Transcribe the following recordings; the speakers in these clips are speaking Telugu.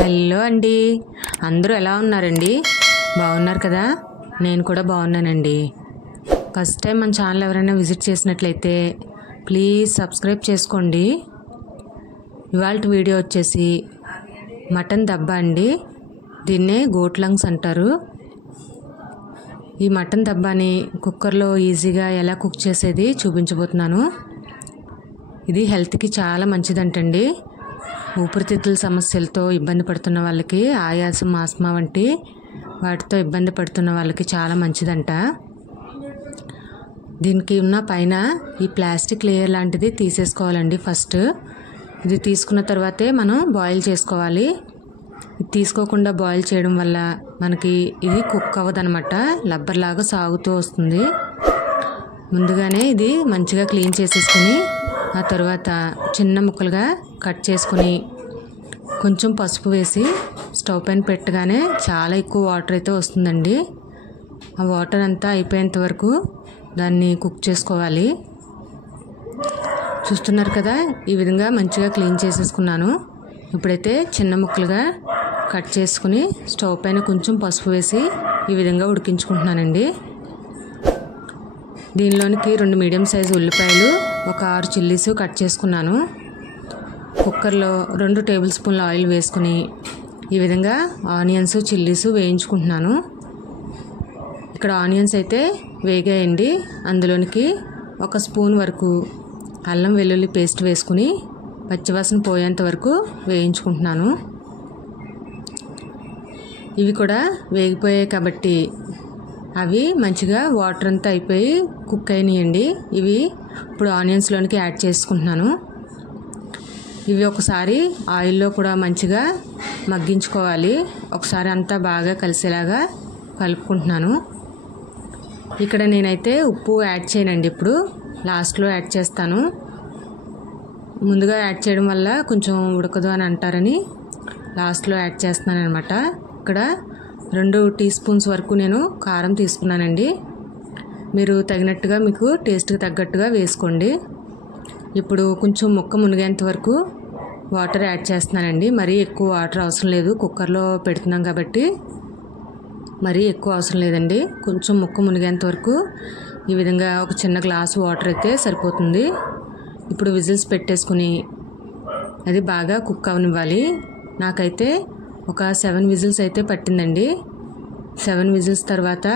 హలో అండి, అందరూ ఎలా ఉన్నారండి? బాగున్నారు కదా? నేను కూడా బాగున్నానండి. ఫస్ట్ టైం మన ఛానల్ ఎవరైనా విజిట్ చేసినట్లయితే ప్లీజ్ సబ్స్క్రైబ్ చేసుకోండి. ఇవాళ వీడియో వచ్చేసి మటన్ దబ్బా అండి. దీన్నే గోట్ లంగ్స్ అంటారు. ఈ మటన్ దబ్బాని కుక్కర్లో ఈజీగా ఎలా కుక్ చేసేది చూపించబోతున్నాను. ఇది హెల్త్కి చాలా మంచిదంటండి. ఊపిరితిత్తుల సమస్యలతో ఇబ్బంది పడుతున్న వాళ్ళకి, ఆయాసం, ఆస్మా వంటి వాటితో ఇబ్బంది పడుతున్న వాళ్ళకి చాలా మంచిదంట. దీనికి ఉన్న పైన ఈ ప్లాస్టిక్ లేయర్ లాంటిది తీసేసుకోవాలండి. ఫస్ట్ ఇది తీసుకున్న తర్వాతే మనం బాయిల్ చేసుకోవాలి. ఇది తీసుకోకుండా బాయిల్ చేయడం వల్ల మనకి ఇది కుక్ అవ్వదనమాట, లబ్బర్ లాగా సాగుతూ వస్తుంది. ముందుగానే ఇది మంచిగా క్లీన్ చేసేసుకుని ఆ తర్వాత చిన్న ముక్కలుగా కట్ చేసుకుని కొంచెం పసుపు వేసి స్టవ్ పైన పెట్టగానే చాలా ఎక్కువ వాటర్ అయితే వస్తుందండి. ఆ వాటర్ అంతా అయిపోయేంత వరకు దాన్ని కుక్ చేసుకోవాలి. చూస్తున్నారు కదా, ఈ విధంగా మంచిగా క్లీన్ చేసేసుకున్నాను. ఇప్పుడైతే చిన్న ముక్కలుగా కట్ చేసుకుని స్టవ్ పైన కొంచెం పసుపు వేసి ఈ విధంగా ఉడికించుకుంటున్నానండి. దీనిలోనికి 2 మీడియం సైజు ఉల్లిపాయలు, ఒక 6 చిల్లీస్ కట్ చేసుకున్నాను. కుక్కర్లో 2 టేబుల్ స్పూన్ల ఆయిల్ వేసుకుని ఈ విధంగా ఆనియన్స్, చిల్లీస్ వేయించుకుంటున్నాను. ఇక్కడ ఆనియన్స్ అయితే వేగాయండి. అందులోనికి 1 స్పూన్ వరకు అల్లం వెల్లుల్లి పేస్ట్ వేసుకుని పచ్చివాసన పోయేంత వరకు వేయించుకుంటున్నాను. ఇవి కూడా వేగిపోయాయి కాబట్టి అవి మంచిగా వాటర్ అంతా అయిపోయి కుక్ అయినాయండి. ఇవి ఇప్పుడు ఆనియన్స్లోనికి యాడ్ చేసుకుంటున్నాను. ఇవి ఒకసారి ఆయిల్లో కూడా మంచిగా మగ్గించుకోవాలి. ఒకసారి అంతా బాగా కలిసేలాగా కలుపుకుంటున్నాను. ఇక్కడ నేనైతే ఉప్పు యాడ్ చేయనండి, ఇప్పుడు లాస్ట్లో యాడ్ చేస్తాను. ముందుగా యాడ్ చేయడం వల్ల కొంచెం ఉడకదు అని అంటారని లాస్ట్లో యాడ్ చేస్తున్నాను అనమాట. ఇక్కడ 2 టీ స్పూన్స్ వరకు నేను కారం తీసుకున్నానండి. మీరు తగినట్టుగా మీకు టేస్ట్కి తగ్గట్టుగా వేసుకోండి. ఇప్పుడు కొంచెం ముక్క మునిగేంత వరకు వాటర్ యాడ్ చేస్తున్నానండి. మరీ ఎక్కువ వాటర్ అవసరం లేదు, కుక్కర్లో పెడుతున్నాం కాబట్టి మరీ ఎక్కువ అవసరం లేదండి. కొంచెం ముక్క మునిగేంత వరకు ఈ విధంగా ఒక చిన్న గ్లాసు వాటర్ అయితే సరిపోతుంది. ఇప్పుడు విజిల్స్ పెట్టేసుకుని అది బాగా కుక్ అవనివ్వాలి. నాకైతే ఒక 7 విజిల్స్ అయితే పట్టిందండి. 7 విజిల్స్ తర్వాత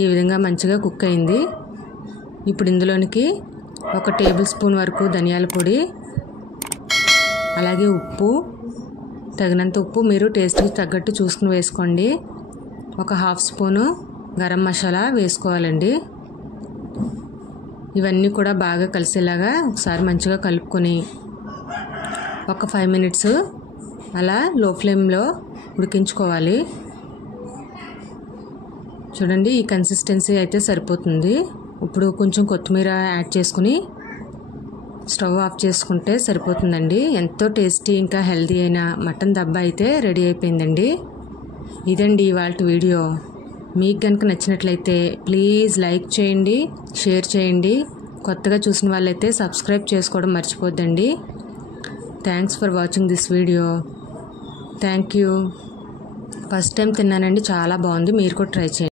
ఈ విధంగా మంచిగా కుక్ అయింది. ఇప్పుడు ఇందులోనికి 1 టేబుల్ స్పూన్ వరకు ధనియాల పొడి, అలాగే ఉప్పు, తగినంత ఉప్పు మీరు టేస్ట్కి తగ్గట్టు చూసుకుని వేసుకోండి. 1/2 స్పూను గరం మసాలా వేసుకోవాలండి. ఇవన్నీ కూడా బాగా కలిసేలాగా ఒకసారి మంచిగా కలుపుకొని ఒక 5 మినిట్స్ అలా లో ఫ్లేమ్లో ఉడికించుకోవాలి. చూడండి, ఈ కన్సిస్టెన్సీ అయితే సరిపోతుంది. ఇప్పుడు కొంచెం కొత్తిమీర యాడ్ చేసుకుని స్టవ్ ఆఫ్ చేసుకుంటే సరిపోతుందండి. ఎంతో టేస్టీ ఇంకా హెల్తీ అయిన మటన్ దబ్బా అయితే రెడీ అయిపోయిందండి. ఇదండి ఇవాళ వీడియో. మీకు కనుక నచ్చినట్లయితే ప్లీజ్ లైక్ చేయండి, షేర్ చేయండి. కొత్తగా చూసిన వాళ్ళైతే సబ్స్క్రైబ్ చేసుకోవడం మర్చిపోద్దండి. Thanks for watching this video. Thank you. First time తిన్నానండి, చాలా బాగుంది. మీరు కూడా ట్రై చేయండి.